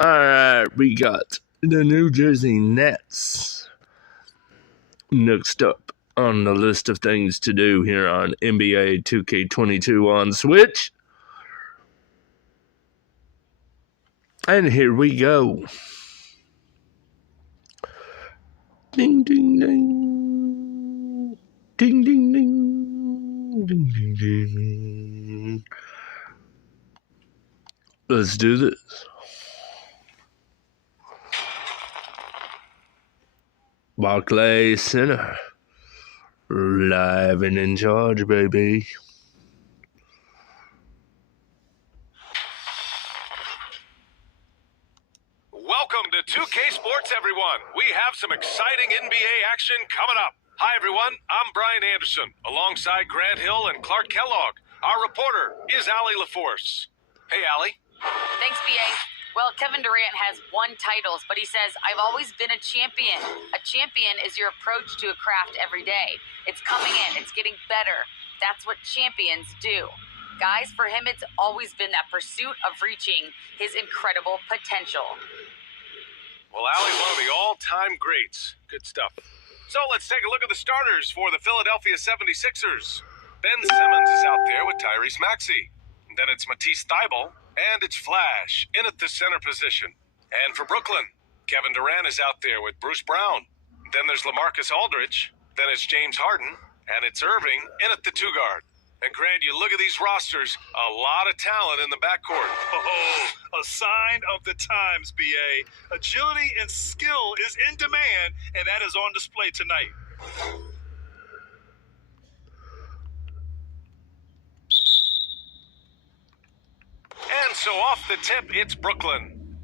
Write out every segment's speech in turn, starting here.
Alright, we got the New Jersey Nets next up on the list of things to do here on NBA 2K22 on Switch. And here we go. Ding, ding, ding. Ding, ding, ding. Ding, ding, ding. Let's do this. Barclays Center. Live and in charge, baby. Welcome to 2K Sports, everyone. We have some exciting NBA action coming up. Hi, everyone. I'm Brian Anderson, alongside Grant Hill and Clark Kellogg. Our reporter is Allie LaForce. Hey, Allie. Thanks, BA. Well, Kevin Durant has won titles, but he says, I've always been a champion. A champion is your approach to a craft every day. It's coming in. It's getting better. That's what champions do. Guys, for him, it's always been that pursuit of reaching his incredible potential. Well, Allie, one of the all-time greats. Good stuff. So let's take a look at the starters for the Philadelphia 76ers. Ben Simmons is out there with Tyrese Maxey. Then it's Matisse Thybulle, and it's Flash in at the center position. And for Brooklyn, Kevin Durant is out there with Bruce Brown. Then there's LaMarcus Aldridge. Then it's James Harden, and it's Irving in at the two-guard. And Grant, you look at these rosters, a lot of talent in the backcourt. Oh, a sign of the times, BA. Agility and skill is in demand, and that is on display tonight. And so off the tip, it's Brooklyn.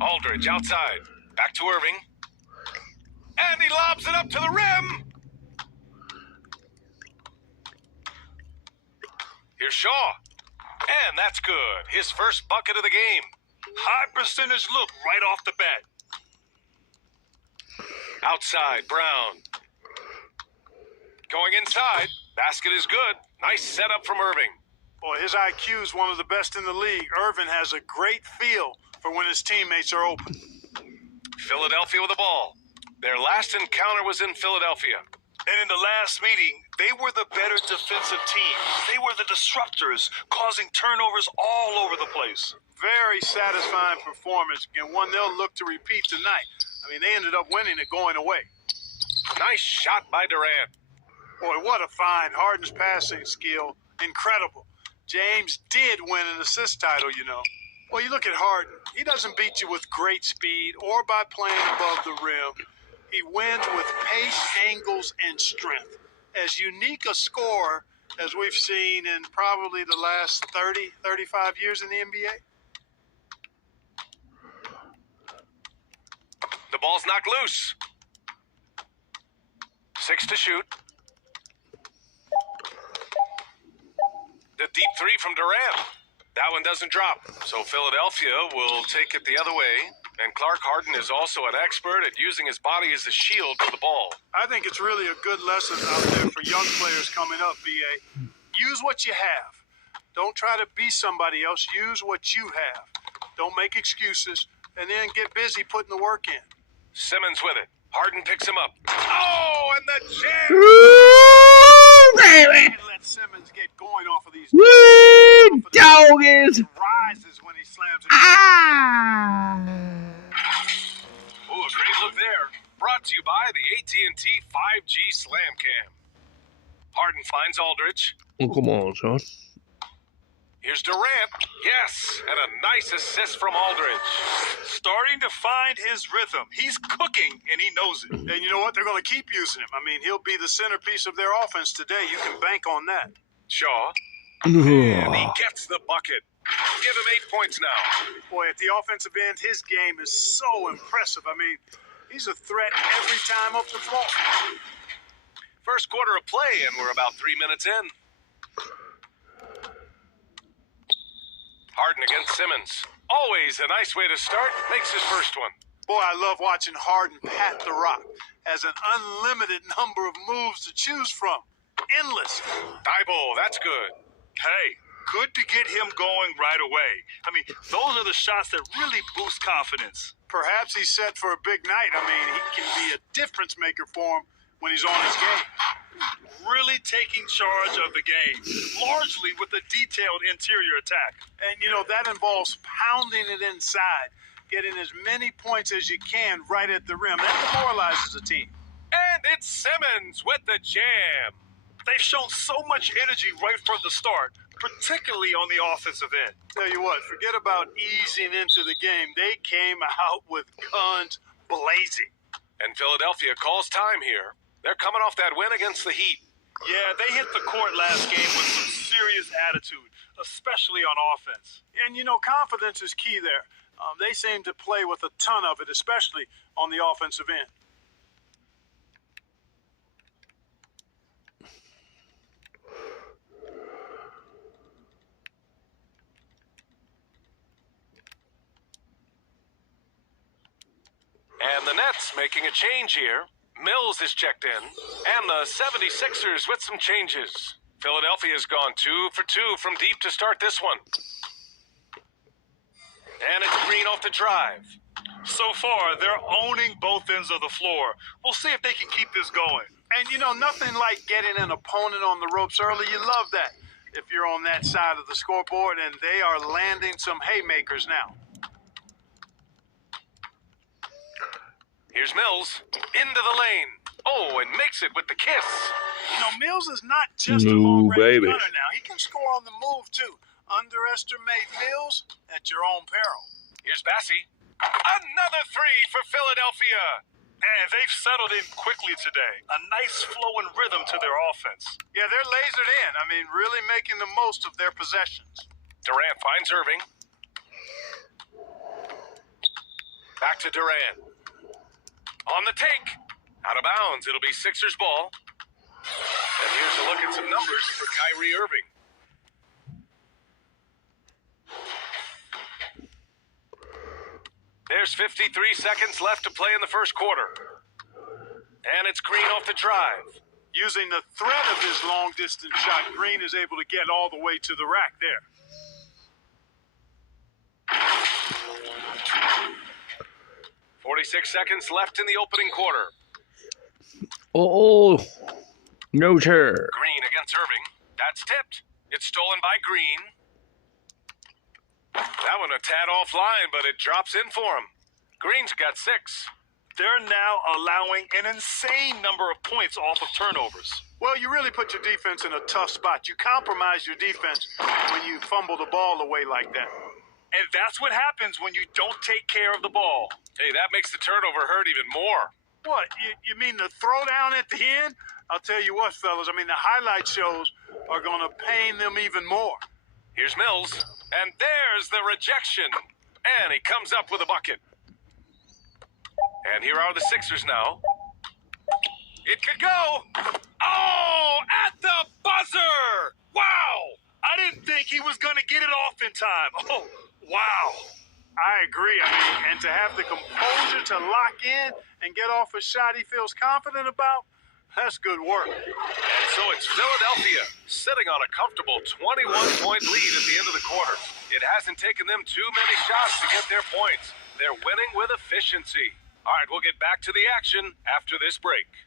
Aldridge outside. Back to Irving. And he lobs it up to the rim. Here's Shaw. And that's good. His first bucket of the game. High percentage look right off the bat. Outside, Brown. Going inside. Basket is good. Nice setup from Irving. Boy, his IQ is one of the best in the league. Irving has a great feel for when his teammates are open. Philadelphia with the ball. Their last encounter was in Philadelphia. And in the last meeting, they were the better defensive team. They were the disruptors, causing turnovers all over the place. Very satisfying performance, and one they'll look to repeat tonight. I mean, they ended up winning it going away. Nice shot by Durant. Boy, what a find. Harden's passing skill, incredible. James did win an assist title, you know. Well, you look at Harden. He doesn't beat you with great speed or by playing above the rim. He wins with pace, angles, and strength. As unique a scorer as we've seen in probably the last 30, 35 years in the NBA. The ball's knocked loose. 6 to shoot. The deep three from Durant. That one doesn't drop. So Philadelphia will take it the other way. And Clark Harden is also an expert at using his body as a shield for the ball. I think it's really a good lesson out there for young players coming up, BA. Use what you have. Don't try to be somebody else. Use what you have. Don't make excuses. And then get busy putting the work in. Simmons with it. Harden picks him up. Oh, and the jam! Woo, baby! Let Simmons get going off of these. Woo, doggies! Rises when he slams it. Ah! Ooh, a great look there. Brought to you by the AT&T 5G Slam Cam. Harden finds Aldridge. Oh, come on, son. Here's Durant. Yes, and a nice assist from Aldridge. Starting to find his rhythm. He's cooking, and he knows it. And you know what? They're going to keep using him. I mean, he'll be the centerpiece of their offense today. You can bank on that. Shaw. And he gets the bucket. Give him 8 points now. Boy, at the offensive end, his game is so impressive. I mean, he's a threat every time up the floor. First quarter of play, and we're about 3 minutes in. Harden against Simmons. Always a nice way to start. Makes his first one. Boy, I love watching Harden pat the rock. Has an unlimited number of moves to choose from. Endless. Thybulle, that's good. Hey, good to get him going right away. I mean, those are the shots that really boost confidence. Perhaps he's set for a big night. I mean, he can be a difference maker for him when he's on his game. Really taking charge of the game, largely with a detailed interior attack. And, you know, that involves pounding it inside, getting as many points as you can right at the rim. That demoralizes a team. And it's Simmons with the jam. They've shown so much energy right from the start, particularly on the offensive end. Tell you what, forget about easing into the game. They came out with guns blazing. And Philadelphia calls time here. They're coming off that win against the Heat. Yeah, they hit the court last game with some serious attitude, especially on offense. And, you know, confidence is key there. They seem to play with a ton of it, especially on the offensive end. And the Nets making a change here. Mills is checked in. And the 76ers with some changes. Philadelphia's gone 2 for 2 from deep to start this one. And it's Green off the drive. So far, they're owning both ends of the floor. We'll see if they can keep this going. And, you know, nothing like getting an opponent on the ropes early. You love that if you're on that side of the scoreboard, and they are landing some haymakers now. Here's Mills into the lane. Oh, and makes it with the kiss. You know, Mills is not just a No, long-range baby. gunner now. He can score on the move, too. Underestimate Mills at your own peril. Here's Bassey. Another three for Philadelphia. And they've settled in quickly today. A nice flow and rhythm to their offense. Yeah, they're lasered in. I mean, really making the most of their possessions. Durant finds Irving. Back to Durant. On the take. Out of bounds. It'll be Sixers ball. And here's a look at some numbers for Kyrie Irving. There's 53 seconds left to play in the first quarter. And it's Green off the drive. Using the threat of his long-distance shot, Green is able to get all the way to the rack there. 46 seconds left in the opening quarter. Oh, no chair. Green against Irving. That's tipped. It's stolen by Green. That one a tad offline, but it drops in for him. Green's got 6. They're now allowing an insane number of points off of turnovers. Well, you really put your defense in a tough spot. You compromise your defense when you fumble the ball away like that. And that's what happens when you don't take care of the ball. Hey, that makes the turnover hurt even more. What, you mean the throwdown at the end? I'll tell you what, fellas, I mean, the highlight shows are going to pain them even more. Here's Mills, and there's the rejection. And he comes up with a bucket. And here are the Sixers now. It could go. Oh, at the buzzer. Wow. I didn't think he was going to get it off in time. Oh, wow. I agree. I mean, and to have the composure to lock in and get off a shot he feels confident about, that's good work. And so it's Philadelphia sitting on a comfortable 21-point lead at the end of the quarter. It hasn't taken them too many shots to get their points. They're winning with efficiency. All right, we'll get back to the action after this break.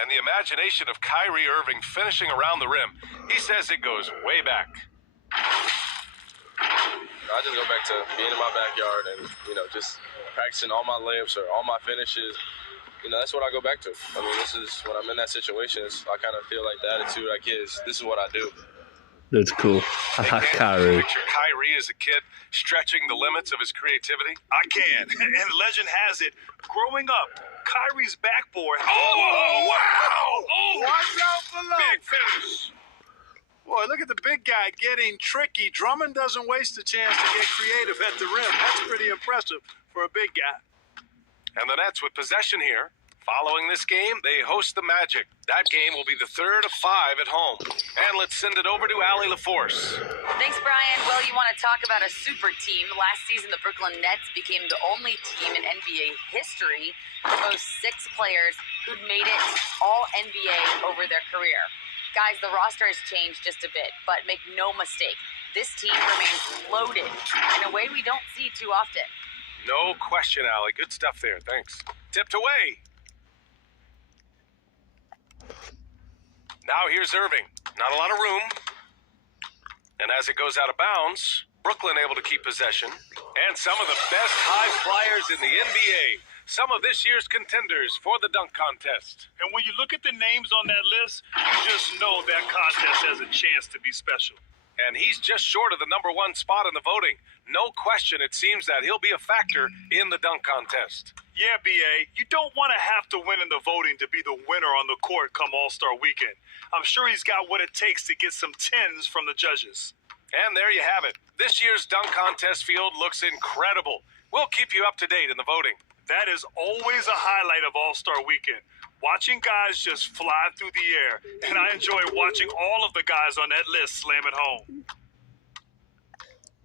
And the imagination of Kyrie Irving finishing around the rim, he says it goes way back. I just go back to being in my backyard and, just practicing all my layups or all my finishes. That's what I go back to. I mean, this is when I'm in that situation. I kind of feel like the attitude I get is this is what I do. That's cool. Kyrie. Picture Kyrie as a kid stretching the limits of his creativity. I can. And legend has it, growing up, Kyrie's backboard. Oh, wow! Oh, Watch out below. big finish. Boy, look at the big guy getting tricky. Drummond doesn't waste a chance to get creative at the rim. That's pretty impressive for a big guy. And the Nets with possession here. Following this game, they host the Magic. That game will be the third of 5 at home. And let's send it over to Allie LaForce. Thanks, Brian. Well, you want to talk about a super team. Last season, the Brooklyn Nets became the only team in NBA history to boast 6 players who'd made it all NBA over their career. Guys, the roster has changed just a bit, but make no mistake, this team remains loaded in a way we don't see too often. No question, Allie. Good stuff there. Thanks. Tipped away. Now here's Irving. Not a lot of room. And as it goes out of bounds, Brooklyn able to keep possession. And some of the best high flyers in the NBA. Some of this year's contenders for the dunk contest. And when you look at the names on that list, you just know that contest has a chance to be special. And he's just short of the number 1 spot in the voting. No question, it seems that he'll be a factor in the dunk contest. Yeah, B.A., you don't want to have to win in the voting to be the winner on the court come All-Star Weekend. I'm sure he's got what it takes to get some 10s from the judges. And there you have it. This year's dunk contest field looks incredible. We'll keep you up to date in the voting. That is always a highlight of All-Star Weekend. Watching guys just fly through the air, and I enjoy watching all of the guys on that list slam it home.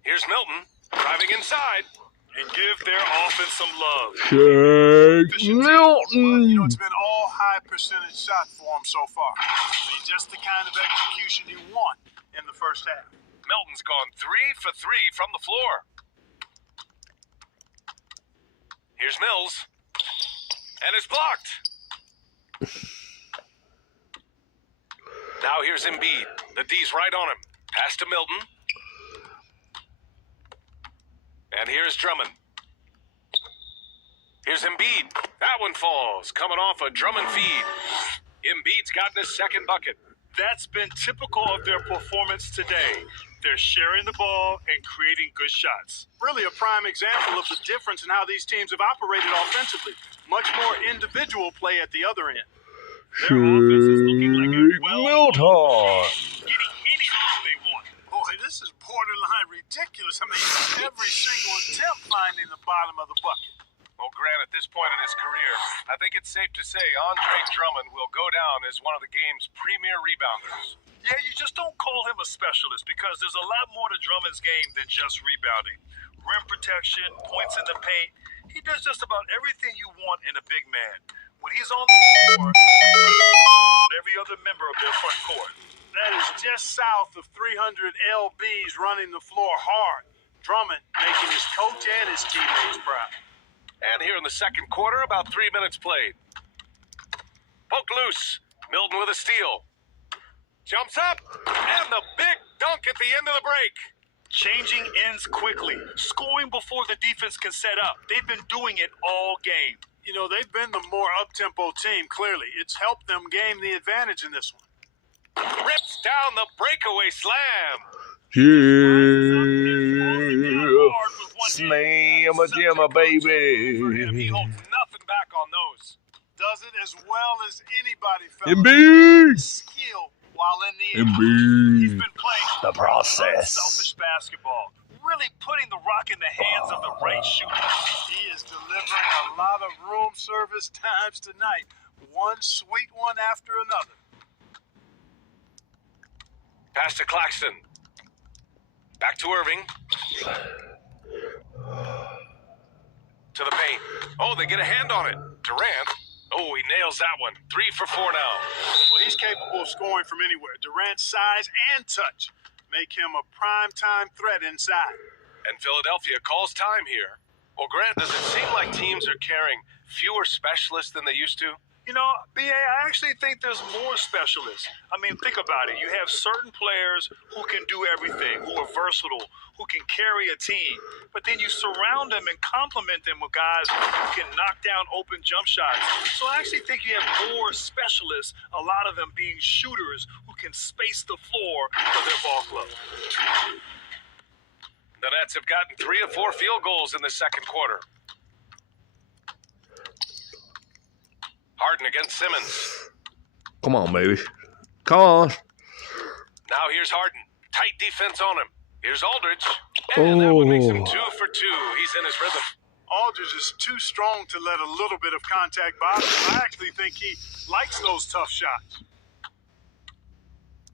Here's Milton, driving inside. And give their offense some love. Shake Milton. You know, it's been all high percentage shot for him so far. I mean, just the kind of execution you want in the first half. Milton's gone 3 for 3 from the floor. Here's Mills. And it's blocked. Now here's Embiid. The D's right on him. Pass to Milton. And here's Drummond. Here's Embiid. That one falls. Coming off a Drummond feed. Embiid's gotten his second bucket. That's been typical of their performance today. They're sharing the ball and creating good shots. Really a prime example of the difference in how these teams have operated offensively. Much more individual play at the other end. Their offense is looking like it's Milton. getting any look they want. Boy, this is borderline ridiculous. I mean, every single attempt finding the bottom of the bucket. Well, Grant, at this point in his career, I think it's safe to say Andre Drummond will go down as one of the game's premier rebounders. Yeah, you just don't call him a specialist because there's a lot more to Drummond's game than just rebounding. Rim protection, points in the paint. He does just about everything you want in a big man. When he's on the floor, he's than every other member of their front court. That is just south of 300 LBs running the floor hard. Drummond making his coach and his teammates proud. And here in the second quarter, about 3 minutes played. Poked loose. Milton with a steal. Jumps up. And the big dunk at the end of the break. Changing ends quickly, scoring before the defense can set up. They've been doing it all game. You know, they've been the more up-tempo team, clearly. It's helped them gain the advantage in this one. Rips down the breakaway slam. Yeah. Slam a jammer, baby. He holds nothing back on those. Does it as well as anybody, fellas. Embiid. Skill while in the air. He's Embiid. been playing The process. Selfish basketball, really putting the rock in the hands of the right shooter. He is delivering a lot of room service times tonight. One sweet one after another. Pass to Claxton. Back to Irving. To the paint. Oh, they get a hand on it. Durant. Oh, he nails that one. 3 for 4 now. Well, he's capable of scoring from anywhere. Durant's size and touch make him a prime-time threat inside. And Philadelphia calls time here. Well, Grant, does it seem like teams are carrying fewer specialists than they used to? You know, B.A., I actually think there's more specialists. I mean, think about it. You have certain players who can do everything, who are versatile, who can carry a team. But then you surround them and complement them with guys who can knock down open jump shots. So I actually think you have more specialists, a lot of them being shooters who can space the floor for their ball club. The Nets have gotten 3 of 4 field goals in the second quarter. Harden against Simmons. Come on, baby. Come on. Now here's Harden. Tight defense on him. Here's Aldridge. And that one makes him 2 for 2. He's in his rhythm. Aldridge is too strong to let a little bit of contact bother him. I actually think he likes those tough shots.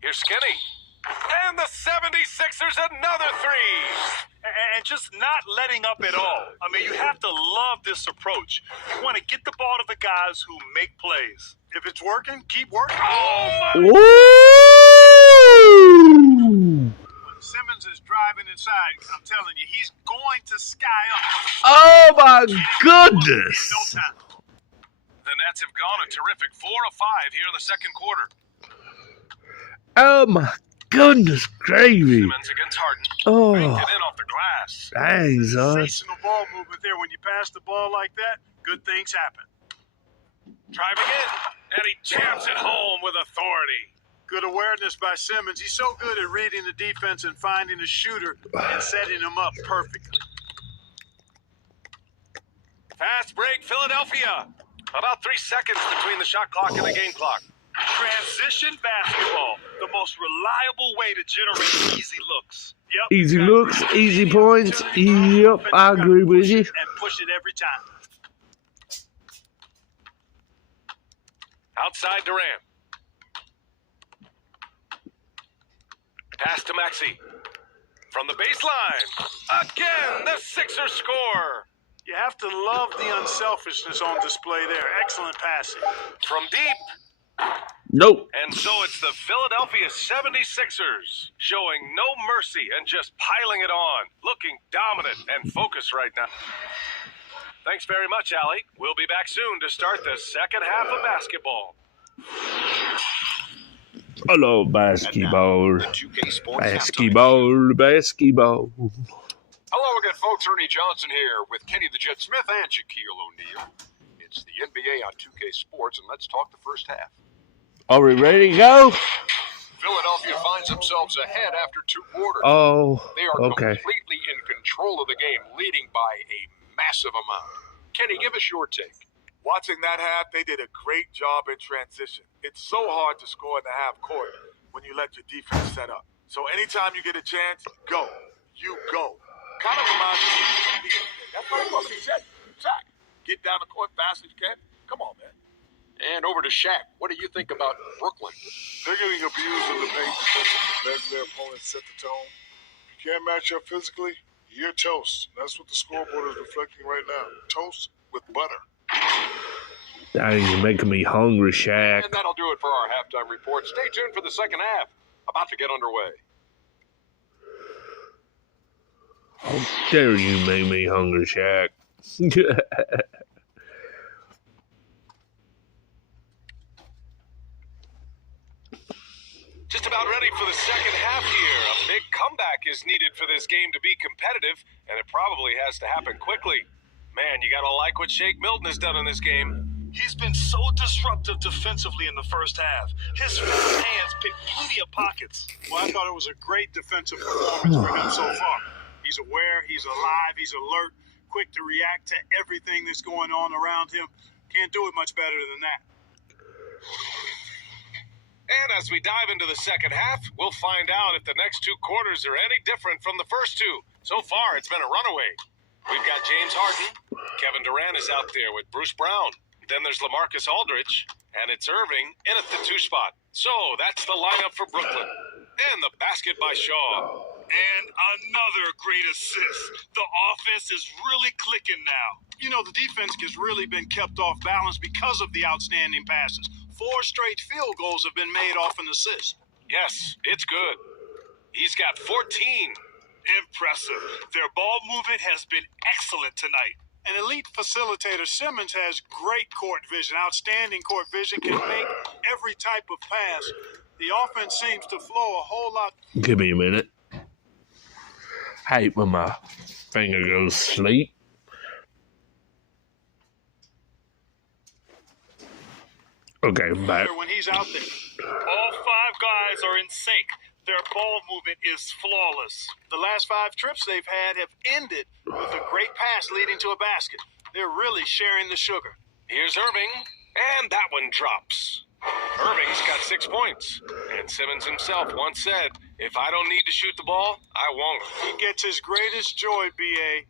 Here's Skinny. And the 76ers another three. And just not letting up at all. I mean, you have to love this approach. You want to get the ball to the guys who make plays. If it's working, keep working. Oh, my. Woo! When Simmons is driving inside, I'm telling you, he's going to sky up. Oh my In goodness! no time. The Nets have gone a terrific 4 of 5 here in the second quarter. Oh my goodness gravy! Simmons against Harden. Oh, Banked it in off the glass. dang, son. Sensational ball movement there. When you pass the ball like that, good things happen. Driving in. And he jams it home with authority. Good awareness by Simmons. He's so good at reading the defense and finding a shooter and setting him up perfectly. Fast break, Philadelphia. About 3 seconds between the shot clock and the game clock. Transition basketball, the most reliable way to generate easy looks. Yep. Easy looks, easy points. Yep, I agree with you. And push it every time. Outside Durant. Pass to Maxey. From the baseline. Again, the Sixers score. You have to love the unselfishness on display there. Excellent passing. From deep. Nope. And so it's the Philadelphia 76ers showing no mercy and just piling it on. Looking dominant and focused right now. Thanks very much, Allie. We'll be back soon to start the second half of basketball. Hello, basketball. The 2K Sports Basketball, basketball. Hello again, folks. Ernie Johnson here with Kenny the Jet Smith and Shaquille O'Neal. It's the NBA on 2K Sports, and let's talk the first half. Are we ready to go? Philadelphia finds themselves ahead after 2 quarters. Oh, They are okay. completely in control of the game, leading by a massive amount. Kenny, give us your take. Watching that half, they did a great job in transition. It's so hard to score in the half court when you let your defense set up. So anytime you get a chance, go. You go. Kind of reminds me of the NBA. That's what he said. Shaq, get down the court fast as you can. Come on, man. And over to Shaq. What do you think about Brooklyn? They're getting abused in the paint defensively, letting their opponents set the tone. If you can't match up physically, you're toast. That's what the scoreboard is reflecting right now. Toast with butter. Dang, you're making me hungry, Shaq. And that'll do it for our halftime report. Stay tuned for the second half. About to get underway. How dare you make me hungry, Shaq? Just about ready for the second half here. A big comeback is needed for this game to be competitive, and it probably has to happen quickly. Man, you gotta like what Shake Milton has done in this game. He's been so disruptive defensively in the first half. His fast hands pick plenty of pockets. Well, I thought it was a great defensive performance for him so far. He's aware, he's alive, he's alert, quick to react to everything that's going on around him. Can't do it much better than that. And as we dive into the second half, we'll find out if the next 2 quarters are any different from the first 2. So far, it's been a runaway. We've got James Harden. Kevin Durant is out there with Bruce Brown. Then there's LaMarcus Aldridge. And it's Irving in at the 2 spot. So that's the lineup for Brooklyn. And the basket by Shaw. And another great assist. The offense is really clicking now. You know, the defense has really been kept off balance because of the outstanding passes. 4 straight field goals have been made off an assist. Yes, it's good. He's got 14. Impressive. Their ball movement has been excellent tonight. An elite facilitator, Simmons, has great court vision, outstanding court vision, can make every type of pass. The offense seems to flow a whole lot. Give me a minute. Hate when my finger goes sleep. Okay, I'm back. When he's out there. All 5 guys are in sync. Their ball movement is flawless. The last 5 trips they've had have ended with a great pass leading to a basket. They're really sharing the sugar. Here's Irving, and that one drops. Irving's got 6 points. And Simmons himself once said, if I don't need to shoot the ball, I won't. He gets his greatest joy, B.A.,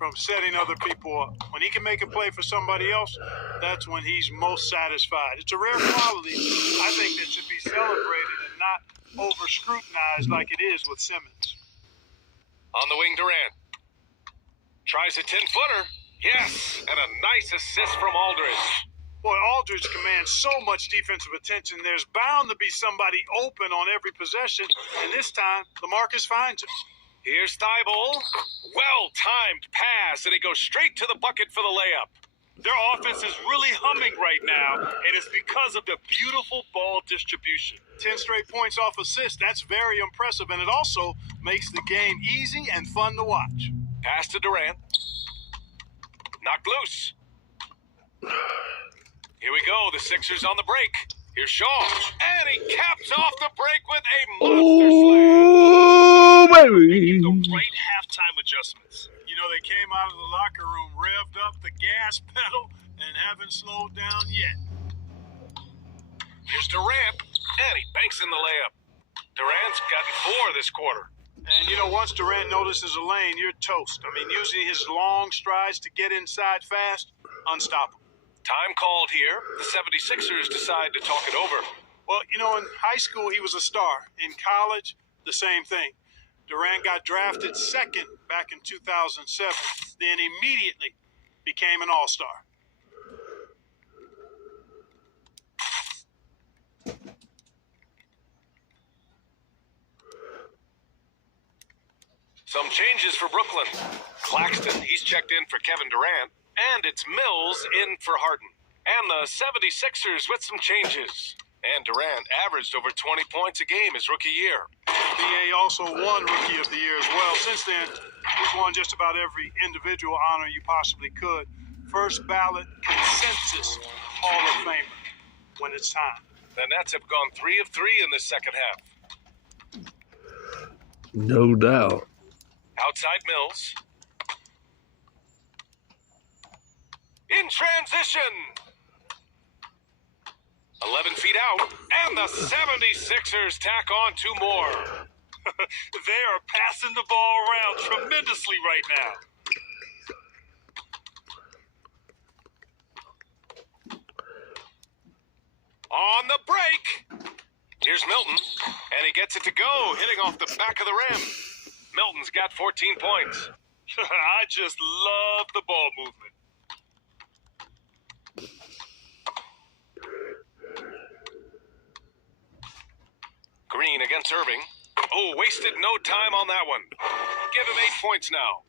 from setting other people up. When he can make a play for somebody else, that's when he's most satisfied. It's a rare quality, I think, that should be celebrated and not over-scrutinized like it is with Simmons. On the wing, Durant. Tries a 10-footer. Yes, and a nice assist from Aldridge. Boy, Aldridge commands so much defensive attention. There's bound to be somebody open on every possession, and this time, LaMarcus finds him. Here's Thibault. Well-timed pass, and it goes straight to the bucket for the layup. Their offense is really humming right now, and it's because of the beautiful ball distribution. 10 straight points off assist. That's very impressive, and it also makes the game easy and fun to watch. Pass to Durant. Knocked loose. Here we go, the Sixers on the break. Here's Shaw, and he caps off the break with a monster slam. Oh, baby. The right halftime adjustments. You know, they came out of the locker room, revved up the gas pedal, and haven't slowed down yet. Here's Durant, and he banks in the layup. Durant's gotten 4 this quarter. And, you know, once Durant notices a lane, you're toast. I mean, using his long strides to get inside fast, unstoppable. Time called here. The 76ers decide to talk it over. Well, you know, in high school, he was a star. In college, the same thing. Durant got drafted second back in 2007, then immediately became an all-star. Some changes for Brooklyn. Claxton, he's checked in for Kevin Durant. And it's Mills in for Harden. And the 76ers with some changes. And Durant averaged over 20 points a game his rookie year. BA also won Rookie of the Year as well. Since then, he's won just about every individual honor you possibly could. First ballot consensus Hall of Famer when it's time. The Nets have gone 3 of 3 in the second half. No doubt. Outside Mills. In transition. 11 feet out, and the 76ers tack on 2 more. They are passing the ball around tremendously right now. On the break. Here's Milton, and he gets it to go, hitting off the back of the rim. Milton's got 14 points. I just love the ball movement. Green against Irving. Oh, wasted no time on that one. Give him 8 points now.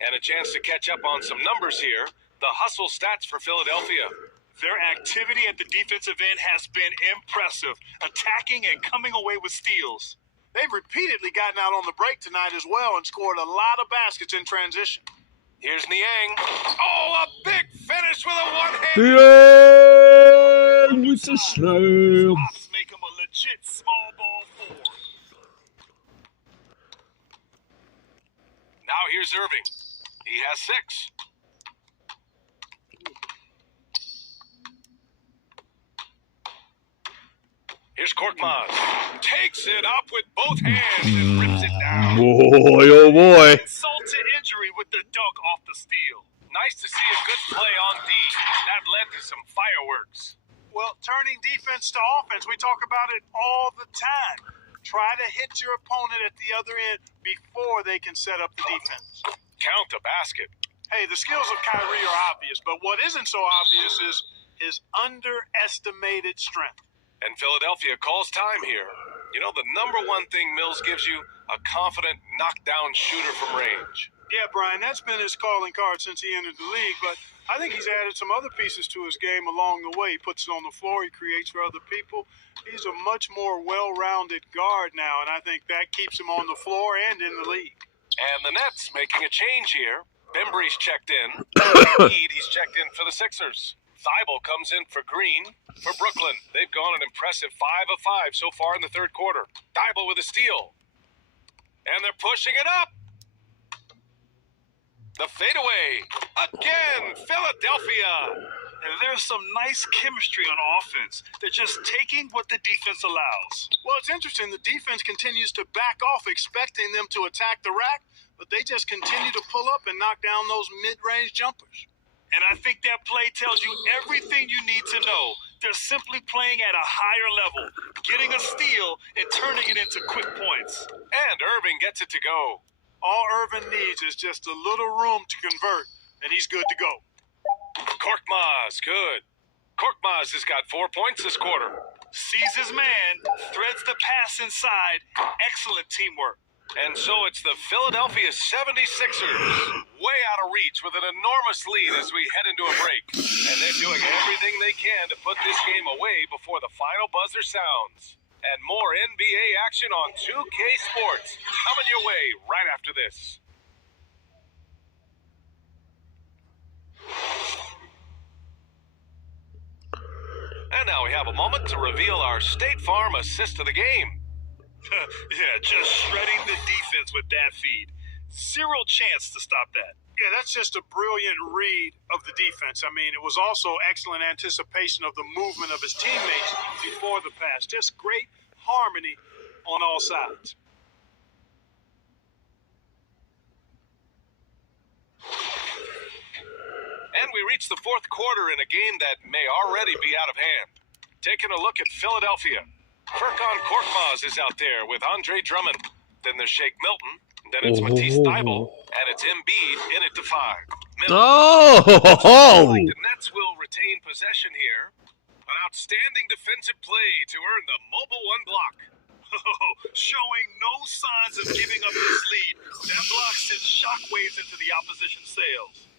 And a chance to catch up on some numbers here. The hustle stats for Philadelphia. Their activity at the defensive end has been impressive, attacking and coming away with steals. They've repeatedly gotten out on the break tonight as well and scored a lot of baskets in transition. Here's Niang. Oh, a big finish with a one-hand. Yeah, with the slam. Pops make him a legit small ball 4. Now here's Irving. He has 6. Here's Korkmaz. Takes it up with both hands and rips it down. Boy, oh boy. Insult to injury with the dunk off the steal. Nice to see a good play on D. That led to some fireworks. Well, turning defense to offense, we talk about it all the time. Try to hit your opponent at the other end before they can set up the defense. Count the basket. Hey, the skills of Kyrie are obvious, but what isn't so obvious is his underestimated strength. And Philadelphia calls time here. You know, the number one thing Mills gives you, a confident knockdown shooter from range. Yeah, Brian, that's been his calling card since he entered the league, but I think he's added some other pieces to his game along the way. He puts it on the floor, he creates for other people. He's a much more well-rounded guard now, and I think that keeps him on the floor and in the league. And the Nets making a change here. Bembry's checked in. He's checked in for the Sixers. Thibault comes in for Green. For Brooklyn, they've gone an impressive 5 of 5 so far in the third quarter. Thibault with a steal. And they're pushing it up. The fadeaway. Again, Philadelphia. And there's some nice chemistry on offense. They're just taking what the defense allows. Well, it's interesting. The defense continues to back off, expecting them to attack the rack, but they just continue to pull up and knock down those mid-range jumpers. And I think that play tells you everything you need to know. They're simply playing at a higher level, getting a steal and turning it into quick points. And Irving gets it to go. All Irvin needs is just a little room to convert, and he's good to go. Korkmaz, good. Korkmaz has got 4 points this quarter. Sees his man, threads the pass inside. Excellent teamwork. And so it's the Philadelphia 76ers, way out of reach with an enormous lead as we head into a break. And they're doing everything they can to put this game away before the final buzzer sounds. And more NBA action on 2K Sports coming your way right after this. And now we have a moment to reveal our State Farm assist of the game. Yeah, just shredding the defense with that feed. Zero chance to stop that. Yeah, that's just a brilliant read of the defense. I mean, it was also excellent anticipation of the movement of his teammates before the pass. Just great harmony on all sides. And we reach the fourth quarter in a game that may already be out of hand. Taking a look at Philadelphia. Furkan Korkmaz is out there with Andre Drummond. Then there's Shake Milton. Then it's Matisse Thybulle. And it's Embiid in it to 5. Oh! The Nets will retain possession here. An outstanding defensive play to earn the mobile one block. Showing no signs of giving up this lead. That block sends shockwaves into the opposition's sails.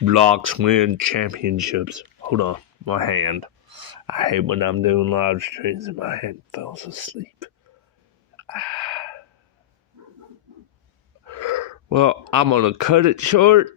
Blocks win championships. Hold on, my hand. I hate when I'm doing live streams and my hand falls asleep. Well, I'm going to cut it short.